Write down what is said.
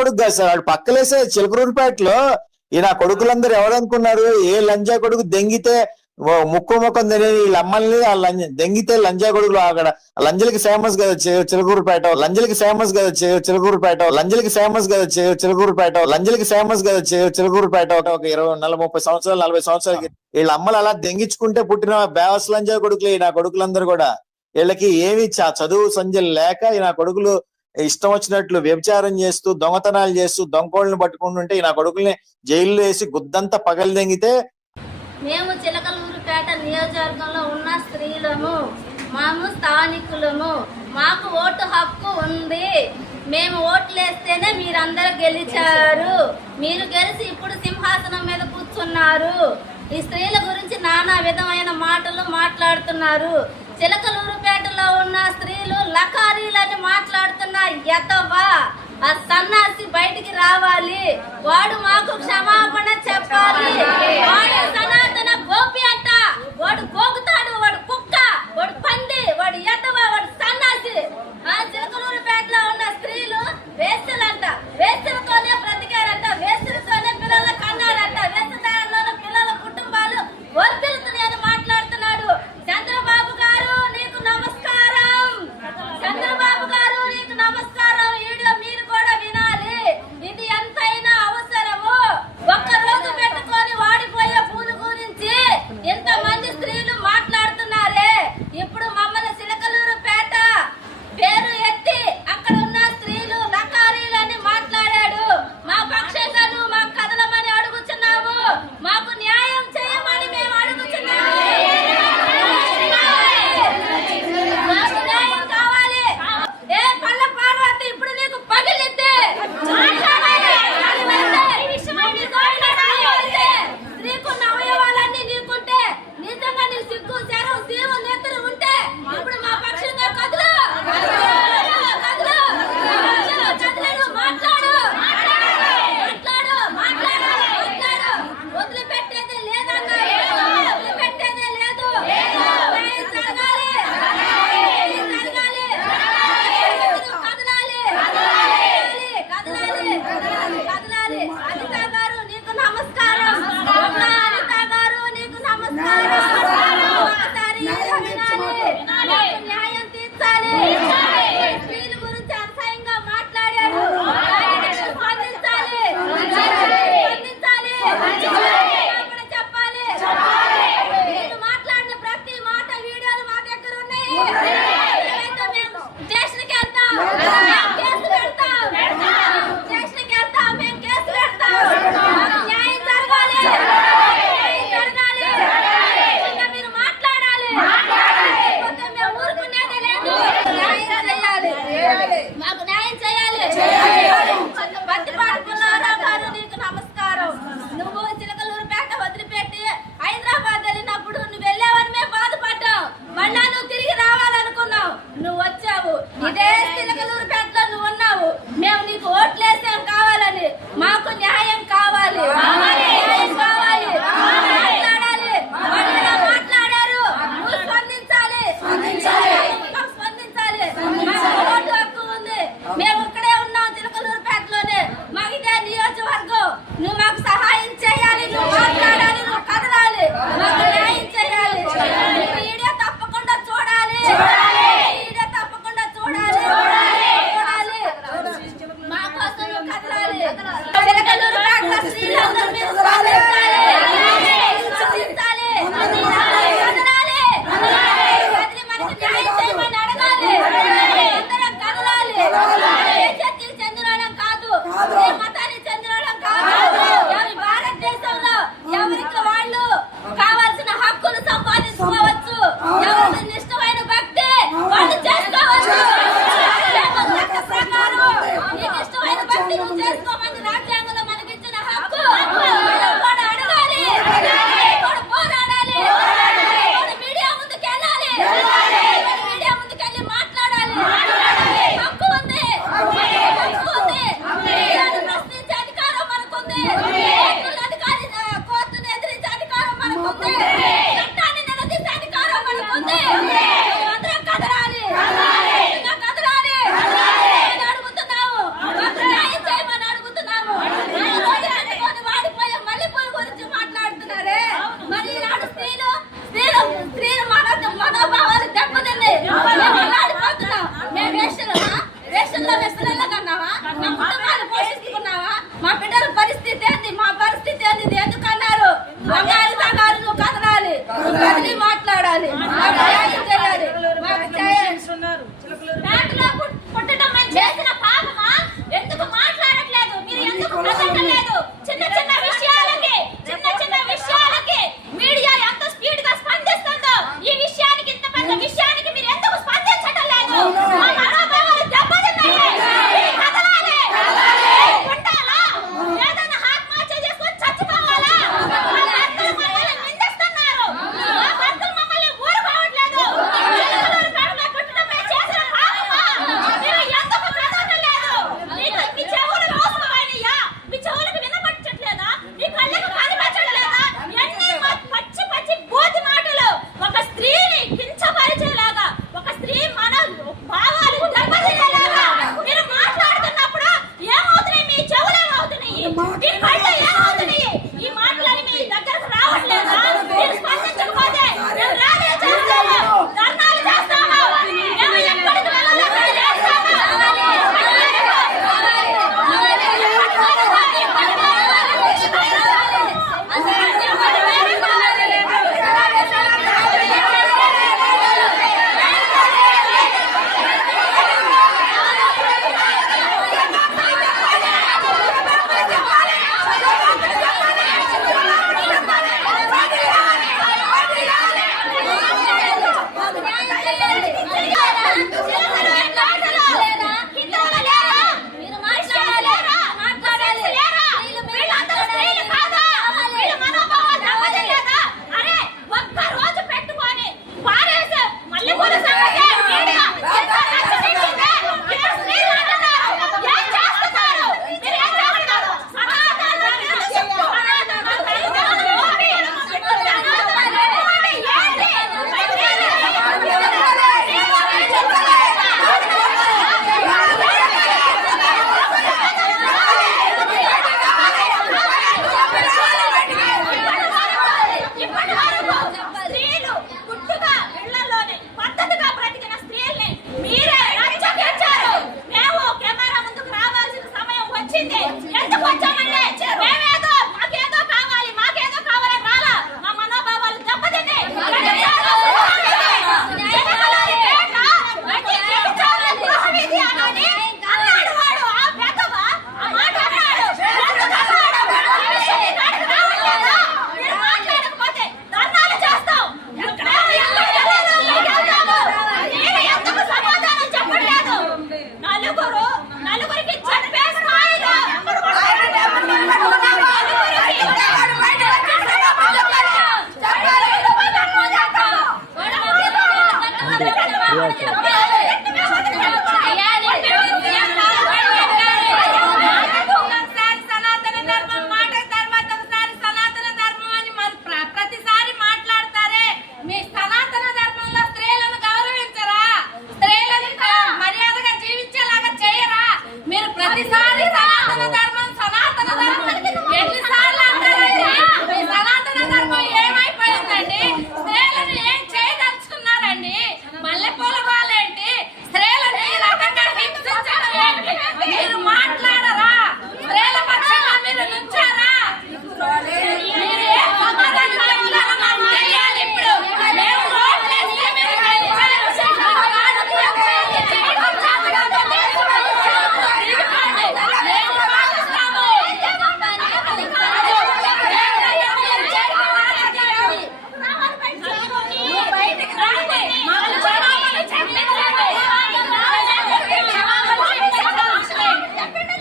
కొడుకు కాదు సార్ వాడు పక్కలేసే చిలకరూరుపేటలో ఈయన కొడుకులందరూ ఎవరనుకున్నారు ఏ లంజా కొడుకు దెంగితే ముక్కు ముఖం తెలియని వీళ్ళ అమ్మల్ని లంజ దెంగితే లంజా కొడుకులు అక్కడ లంజలకి ఫేమస్ కదా చిలుకూరుపేట లంజలకి ఫేమస్ కదా చిలుకూరుపేట లంజలకి ఫేమస్ కదా చిలుకూరుపేట లంజలకి ఫేమస్ కదా చిలుకూరుపేట ఒక ఇరవై నలభై ముప్పై సంవత్సరాలు నలభై సంవత్సరాలకి వీళ్ళ అమ్మలు అలా దెంగించుకుంటే పుట్టిన బేవస్ లంజా కొడుకులే నా కొడుకులందరూ కూడా వీళ్ళకి ఏమి చదువు సంజలు లేక నా కొడుకులు ఇష్టం వచ్చినట్లు వ్యభిచారం చేస్తూ దొంగతనాలు చేస్తూ దొంగకోళ్ళని పట్టుకుంటుంటే నా కొడుకుల్ని జైల్లో వేసి గుద్దంతా పగలు దెంగితే మేము చిలకలూరుపేట నియోజకవర్గంలో ఉన్న స్త్రీలము మాము స్థానికులము మాకు ఓటు హక్కు ఉంది మేము ఓట్లేస్తేనే మీరందరూ గెలిచారు మీరు గెలిచి ఇప్పుడు సింహాసనం మీద కూర్చున్నారు ఈ స్త్రీల గురించి నానా విధమైన మాటలు మాట్లాడుతున్నారు చిలకలూరుపేటలో ఉన్న స్త్రీలు లకారీలని మాట్లాడుతున్న ఎతవా ఆ సన్నాసి బయటికి రావాలి వాడు మాకు క్షమాపణ చెప్పాలి వాడు సనాతన గోపి అంట వాడు గోకుతాడు వాడు